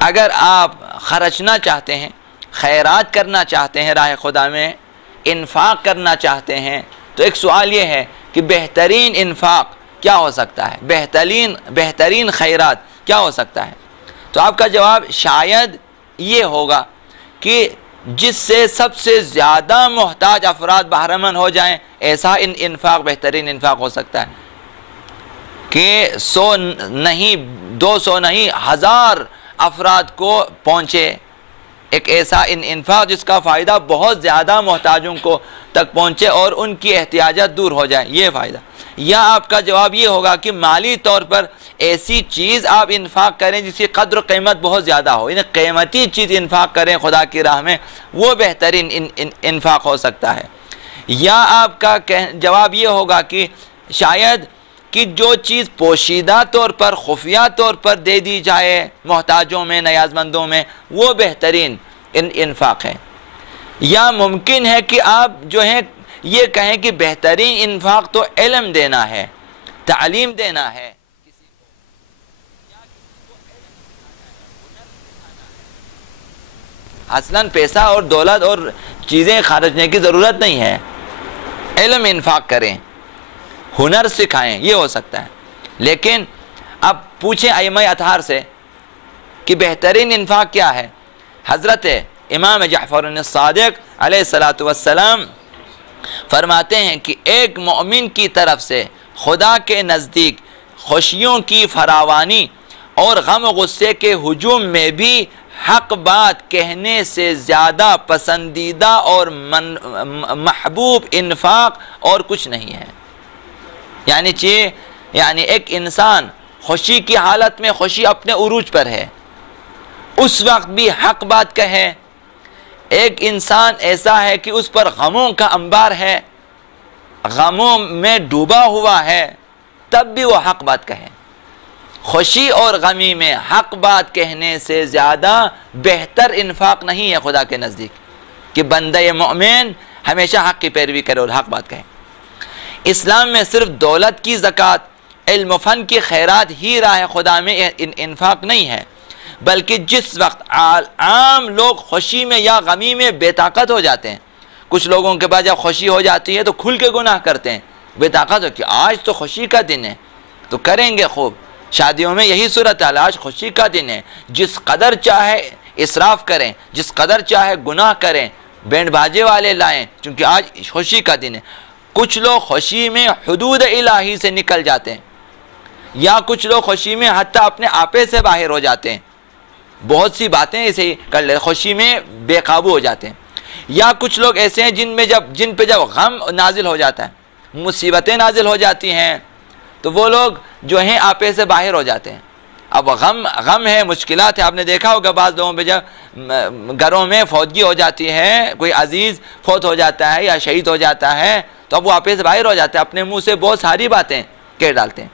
اگر آپ خرچنا چاہتے ہیں، خیرات کرنا چاہتے ہیں، راہ خدا میں انفاق کرنا چاہتے ہیں، تو ایک سوال یہ ہے کہ بہترین انفاق کیا ہو سکتا ہے، بہترین خیرات کیا ہو سکتا ہے؟ تو آپ کا جواب شاید یہ ہوگا کہ جس سے سب سے زیادہ محتاج افراد بہرمند ہو جائیں، ایسا انفاق بہترین انفاق ہو سکتا ہے کہ 100 نہیں 200 نہیں 1000 افراد کو پہنچے، ایک ایسا انفاق جس کا فائدہ بہت زیادہ محتاجوں کو تک پہنچے اور ان کی احتیاجات دور ہو جائیں، یہ فائدہ۔ یا آپ کا جواب یہ ہوگا کہ مالی طور پر ایسی چیز آپ انفاق کریں جس کی قدر و قیمت بہت زیادہ ہو، یعنی قیمتی چیز انفاق کریں خدا کی راہ میں، وہ بہترین انفاق ہو سکتا ہے۔ یا آپ کا جواب یہ ہوگا کہ شاید کہ جو چیز پوشیدہ طور پر خفیہ طور پر دے دی جائے محتاجوں میں، نیاز مندوں میں، وہ بہترین انفاق ہے۔ یا ممکن ہے کہ آپ جو ہیں یہ کہیں کہ بہترین انفاق تو علم دینا ہے، تعلیم دینا ہے، اصلاً پیسہ اور دولت اور چیزیں خرچنے کی ضرورت نہیں ہے، علم انفاق کریں، ہنر سکھائیں، یہ ہو سکتا ہے۔ لیکن اب پوچھیں ائمہ اطہار سے کہ بہترین انفاق کیا ہے؟ حضرت امام جعفر الصادق علیہ السلام فرماتے ہیں کہ ایک مومن کی طرف سے خدا کے نزدیک خوشیوں کی فراوانی اور غم و غصے کے ہجوم میں بھی حق بات کہنے سے زیادہ پسندیدہ اور محبوب انفاق اور کچھ نہیں ہے۔ یعنی ایک انسان خوشی کی حالت میں، خوشی اپنے عروج پر ہے، اس وقت بھی حق بات کہے۔ ایک انسان ایسا ہے کہ اس پر غموں کا انبار ہے، غموں میں ڈوبا ہوا ہے، تب بھی وہ حق بات کہے۔ خوشی اور غمی میں حق بات کہنے سے زیادہ بہتر انفاق نہیں ہے خدا کے نزدیک کہ بندہ مومن ہمیشہ حق کی پیروی کرے اور حق بات کہے۔ اسلام میں صرف دولت کی زکوٰۃ، علم و فن کی خیرات ہی راہ خدا میں انفاق نہیں ہے، بلکہ جس وقت عام لوگ خوشی میں یا غمی میں بے طاقت ہو جاتے ہیں، کچھ لوگوں کے بعد جب خوشی ہو جاتی ہے تو کھل کے گناہ کرتے ہیں، بے طاقت ہو کہ آج تو خوشی کا دن ہے تو کریں گے خوب۔ شادیوں میں یہی صورتحال، آج خوشی کا دن ہے، جس قدر چاہے اسراف کریں، جس قدر چاہے گناہ کریں، بینڈ باجے والے لائیں، چونکہ آج خوشی کا دن ہے۔ کچھ لوگ خوشی میں حدود الہی سے نکل جاتے ہیں، یا کچھ لوگ خوشی میں حتیٰ اپنے آپے سے باہر ہو جاتے ہیں، بہت سی باتیں ایسے ہی کر لیتے، خوشی میں بے قابو ہو جاتے ہیں۔ یا کچھ لوگ ایسے ہیں جن پہ جب غم نازل ہو جاتا ہے، مصیبتیں نازل ہو جاتی ہیں، تو وہ لوگ جو ہیں آپے سے باہر ہو جاتے ہیں۔ اب غم ہے، مشکلات ہے، آپ نے دیکھا ہوگا بعض لوگوں پہ جب گھروں میں فوتگی ہو جاتی ہے، کوئی عزیز فوت ہو جاتا ہے یا شہید ہو جاتا ہے، تو اب وہ آپے سے باہر ہو جاتے ہیں، اپنے منہ سے بہت ساری باتیں کہہ ڈالتے ہیں،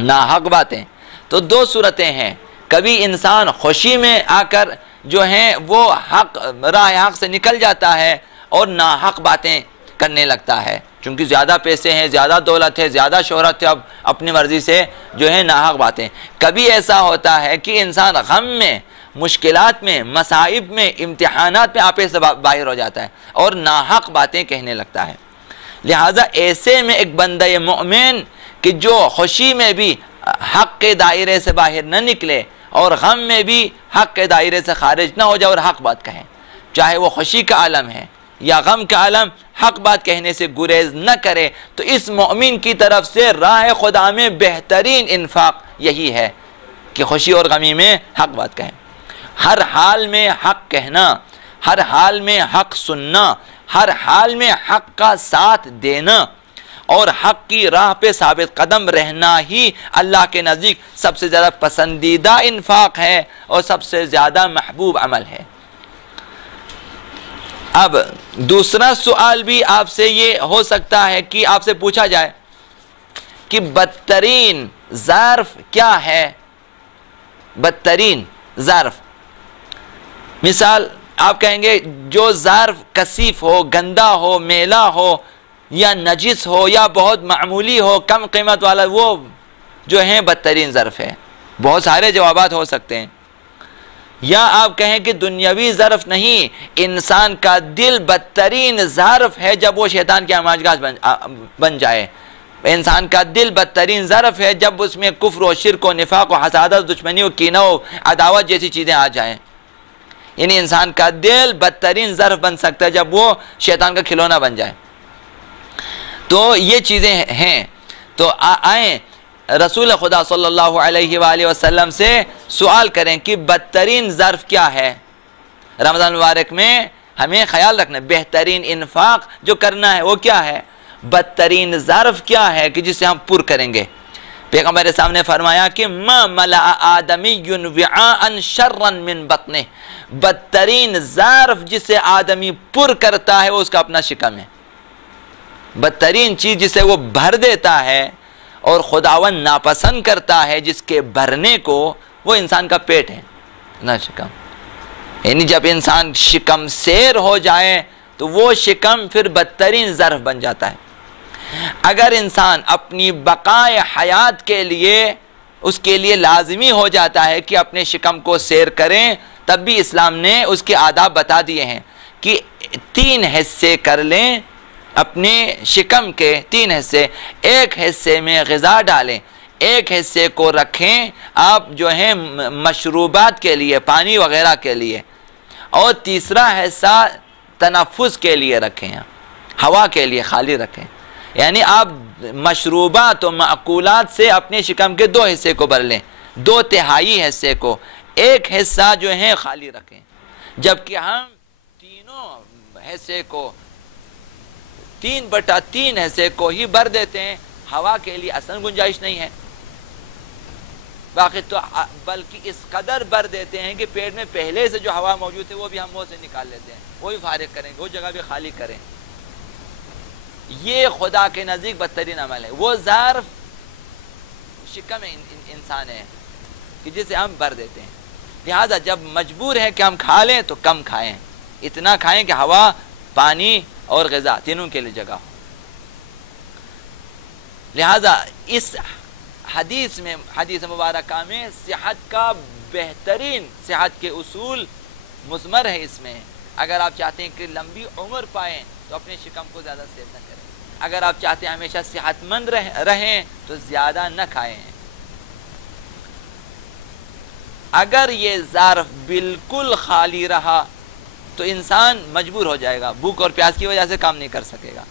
ناحق باتیں۔ تو دو صورتیں ہیں، کبھی انسان خوشی میں آ کر جو ہیں وہ راہ حق سے نکل جاتا ہے اور ناحق باتیں کرنے لگتا ہے، چونکہ زیادہ پیسے ہیں، زیادہ دولت ہے، زیادہ شہرت ہے، اب اپنی مرضی سے جو ہے ناحق باتیں۔ کبھی ایسا ہوتا ہے کہ انسان غم میں، مشکلات میں، مصائب میں، امتحانات میں آپے سے باہر ہو جاتا ہے اور ناحق باتیں کہنے لگتا ہے۔ لہٰذا ایسے میں ایک بندہ مومن کہ جو خوشی میں بھی حق کے دائرے سے باہر نہ نکلے اور غم میں بھی حق کے دائرے سے خارج نہ ہو جائے اور حق بات کہیں، چاہے وہ خوشی کا عالم ہے یا غم کا عالم، حق بات کہنے سے گریز نہ کرے، تو اس مومن کی طرف سے راہ خدا میں بہترین انفاق یہی ہے کہ خوشی اور غمی میں حق بات کہیں، ہر حال میں حق کہنا، ہر حال میں حق سننا، ہر حال میں حق کا ساتھ دینا اور حق کی راہ پہ ثابت قدم رہنا ہی اللہ کے نزدیک سب سے زیادہ پسندیدہ انفاق ہے اور سب سے زیادہ محبوب عمل ہے۔ اب دوسرا سوال بھی آپ سے یہ ہو سکتا ہے کہ آپ سے پوچھا جائے کہ بدترین ظرف کیا ہے؟ بدترین ظرف، مثال آپ کہیں گے جو ظرف کثیف ہو، گندا ہو، میلا ہو یا نجس ہو یا بہت معمولی ہو، کم قیمت والا، وہ جو ہیں بدترین ظرف ہے۔ بہت سارے جوابات ہو سکتے ہیں۔ یا آپ کہیں کہ دنیاوی ظرف نہیں، انسان کا دل بدترین ظرف ہے جب وہ شیطان کی آماجگاہ بن جائے. انسان کا دل بدترین ظرف ہے جب اس میں کفر و شرک و نفاق و حسادت، دشمنی و کینہ و عداوت جیسی چیزیں آ جائیں. یعنی انسان کا دل بدترین ظرف بن سکتا ہے جب وہ شیطان کا کھلونا بن جائے. تو یہ چیزیں ہیں. تو آئیں رسول خدا صلی اللہ علیہ وآلہ وسلم سے سوال کریں کہ بدترین ظرف کیا ہے. رمضان مبارک میں ہمیں خیال رکھنا، بہترین انفاق جو کرنا ہے وہ کیا ہے، بدترین ظرف کیا ہے کہ جسے ہم پر کریں گے. پیغمبر سامنے فرمایا کہ ما ملأ آدمی وعاء شرا من بطنہ، بدترین ظرف جسے آدمی پر کرتا ہے وہ اس کا اپنا شکم ہے. بدترین چیز جسے وہ بھر دیتا ہے اور خداوند ناپسند کرتا ہے جس کے بھرنے کو، وہ انسان کا پیٹ ہے نہ شکم. یعنی جب انسان شکم سیر ہو جائے تو وہ شکم پھر بدترین ظرف بن جاتا ہے. اگر انسان اپنی بقائے حیات کے لیے اس کے لیے لازمی ہو جاتا ہے کہ اپنے شکم کو سیر کریں، تب بھی اسلام نے اس کے آداب بتا دیے ہیں کہ 3 حصے کر لیں اپنے شکم کے، 3 حصے. ایک حصے میں غذا ڈالیں، ایک حصے کو رکھیں آپ جو ہیں مشروبات کے لیے، پانی وغیرہ کے لیے، اور تیسرا حصہ تنفس کے لیے رکھیں، ہوا کے لیے خالی رکھیں. یعنی آپ مشروبات و معقولات سے اپنے شکم کے 2 حصے کو بھر لیں، 2/3 حصے کو، ایک حصہ جو ہے خالی رکھیں. جبکہ ہم تینوں حصے کو، 3/3 حصے کو ہی بھر دیتے ہیں. ہوا کے لیے اصلا گنجائش نہیں ہے، باقی تو بلکہ اس قدر بھر دیتے ہیں کہ پیٹ میں پہلے سے جو ہوا موجود ہے وہ بھی ہم منہ سے نکال لیتے ہیں، وہ بھی فارغ کریں گے، وہ جگہ بھی خالی کریں. یہ خدا کے نزدیک بدترین عمل ہے. وہ ظرف شکم انسان ہے کہ جسے ہم بھر دیتے ہیں. لہذا جب مجبور ہے کہ ہم کھا لیں تو کم کھائیں، اتنا کھائیں کہ ہوا، پانی اور غذا تینوں کے لیے جگہ ہو. لہذا اس حدیث مبارکہ میں صحت کا بہترین، صحت کے اصول مضمر ہے اس میں. اگر آپ چاہتے ہیں کہ لمبی عمر پائیں تو اپنے شکم کو زیادہ سیر نہ کریں. اگر آپ چاہتے ہیں ہمیشہ صحت مند رہیں تو زیادہ نہ کھائیں. اگر یہ ظرف بالکل خالی رہا تو انسان مجبور ہو جائے گا، بھوک اور پیاس کی وجہ سے کام نہیں کر سکے گا.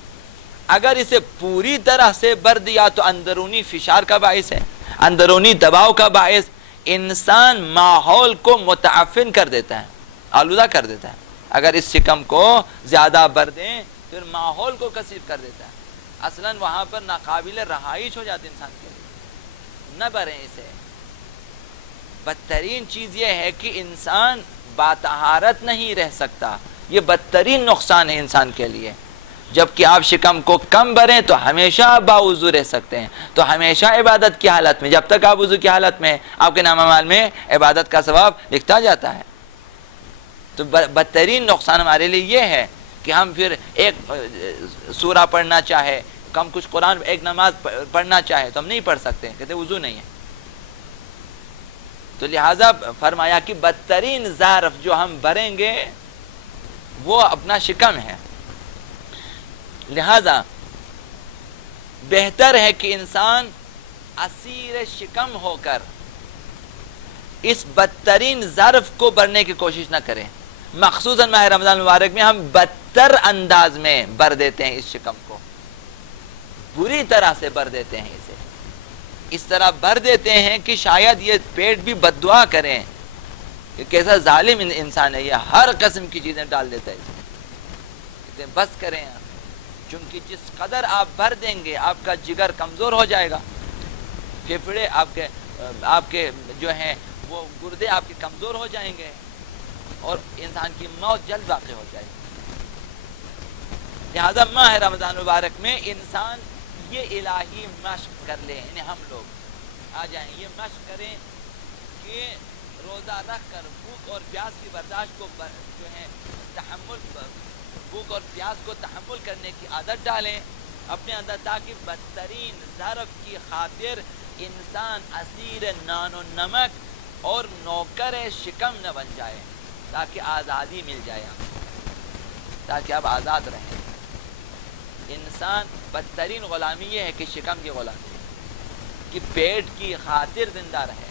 اگر اسے پوری طرح سے بھر دیا تو اندرونی فشار کا باعث ہے، اندرونی دباؤ کا باعث. انسان ماحول کو متعفن کر دیتا ہے، آلودہ کر دیتا ہے. اگر اس شکم کو زیادہ بھر دیں پھر ماحول کو کثیف کر دیتا ہے، اصلاً وہاں پر ناقابل رہائش ہو جاتی انسان کے لیے. نہ بھریں اسے. بدترین چیز یہ ہے کہ انسان باطہارت نہیں رہ سکتا، یہ بدترین نقصان ہے انسان کے لیے. جبکہ آپ شکم کو کم بھریں تو ہمیشہ باوضو رہ سکتے ہیں، تو ہمیشہ عبادت کی حالت میں، جب تک آپ وضو کی حالت میں آپ کے نام اعمال میں عبادت کا ثواب لکھتا جاتا ہے. تو بدترین نقصان ہمارے لیے یہ ہے کہ ہم پھر ایک سورہ پڑھنا چاہے، کم کچھ قرآن، ایک نماز پڑھنا چاہے تو ہم نہیں پڑھ سکتے، کہتے وضو نہیں ہے. تو لہٰذا فرمایا کہ بدترین ظرف جو ہم بھریں گے وہ اپنا شکم ہے. لہذا بہتر ہے کہ انسان اسیر شکم ہو کر اس بدترین ظرف کو بھرنے کی کوشش نہ کریں. مخصوصاً ماہ رمضان مبارک میں ہم بدتر انداز میں بھر دیتے ہیں، اس شکم کو بری طرح سے بھر دیتے ہیں. اسے اس طرح بھر دیتے ہیں کہ شاید یہ پیٹ بھی بددعا کریں کہ کیسا ظالم انسان ہے، یہ ہر قسم کی چیزیں ڈال دیتا ہے. بس کریں، چونکہ جس قدر آپ بھر دیں گے آپ کا جگر کمزور ہو جائے گا، پھیپھڑے آپ کے جو ہیں وہ گردے آپ کے کمزور ہو جائیں گے اور انسان کی موت جلد واقع ہو جائے گی. لہذا ماہ رمضان مبارک میں انسان یہ الہی مشق کر لیں، یعنی ہم لوگ آ جائیں، یہ مشق کریں کہ روزہ رکھ کر بھوک اور پیاس کی برداشت کو جو ہے بھوک اور پیاس کو تحمل کرنے کی عادت ڈالیں اپنے اندر، تاکہ بدترین ظرف کی خاطر انسان اسیر نان و نمک اور نوکر شکم نہ بن جائے، تاکہ آزادی مل جائے آپ کو، تاکہ آپ آزاد رہیں۔ انسان بدترین غلامی یہ ہے کہ شکم کی غلامی، کہ پیٹ کی خاطر زندہ رہے۔